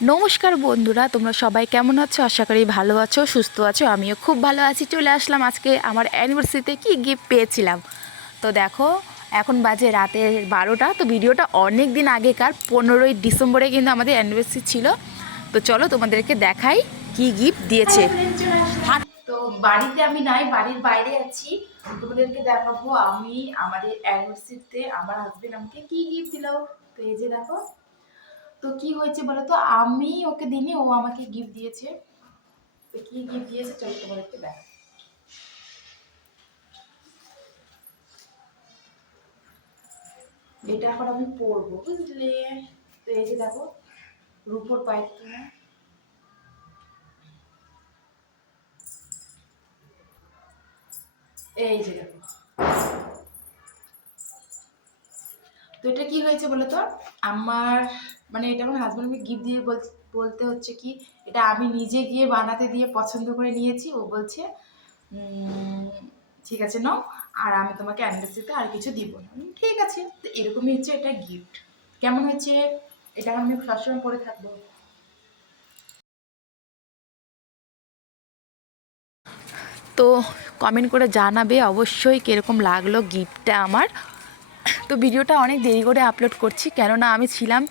নমস্কার বন্ধুরা, তোমরা সবাই কেমন আছো? আশা করি ভালো আছো, সুস্থ আছো। আমিও খুব ভালো আছি। চলে আসলাম আজকে আমার অ্যানিভার্সারিতে কি গিফট পেয়েছিলাম। তো দেখো, এখন বাজে রাতে 12টা। তো ভিডিওটা অনেক দিন আগেকার, 15ই ডিসেম্বরে কিন্তু আমাদের অ্যানিভার্সারি ছিল। তো চলো তোমাদেরকে দেখাই কি গিফট দিয়েছে। তো বাড়িতে আমি নাই, বাড়ির বাইরে আছি। তোমাদেরকে দেখাবো আমি আমাদের অ্যানিভার্সারিতে আমার হাজবেন্ড আমাকে কি গিফট দিল। তো এই যে দেখো, তো কি হয়েছে বলো তো, আমি ওকে দিইনি, ও আমাকে গিফট দিয়েছে। তো কি গিফট দিয়েছে চলো তোমাদেরকে দেখ। এটা এখন আমি পরবো, বুঝলে? তো এই যে দেখো, রূপোর পায়খানা। এই যে দেখো, তো এটা কি হয়েছে বলো তো, আমার মানে এটা আমার হাজব্যান্ড আমাকে গিফট দিয়ে বলতে হচ্ছে কি, এটা আমি নিজে গিয়ে বানাতে দিয়ে পছন্দ করে নিয়েছি। ও বলছে ঠিক আছে নাও, আর আমি তোমাকে অ্যানিভার্সারিতে আর কিছু দিব না। ঠিক আছে, তো এরকমই হচ্ছে এটা গিফট। কেমন হয়েছে? এটা আমি সবসময় পরে থাকবো। তো কমেন্ট করে জানাবে অবশ্যই কীরকম লাগলো গিফটটা আমার। তো ভিডিওটা অনেক দেরি করে আপলোড করছি, কেননা আমি ছিলাম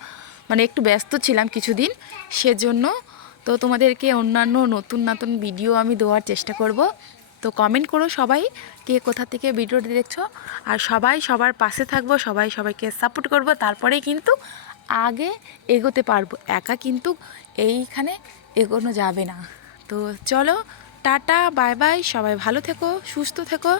মানে একটু ব্যস্ত ছিলাম কিছুদিন, সেজন্য। তো তোমাদেরকে অন্যান্য নতুন নতুন ভিডিও আমি দেওয়ার চেষ্টা করব। তো কমেন্ট করো সবাই, কে কোথা থেকে ভিডিওটা দেখছো। আর সবাই সবার পাশে থাকবো, সবাই সবাইকে সাপোর্ট করব, তারপরেই কিন্তু আগে এগোতে পারবো। একা কিন্তু এইখানে এগোনো যাবে না। তো চলো, টাটা, বাই বাই, সবাই ভালো থেকো, সুস্থ থেকো।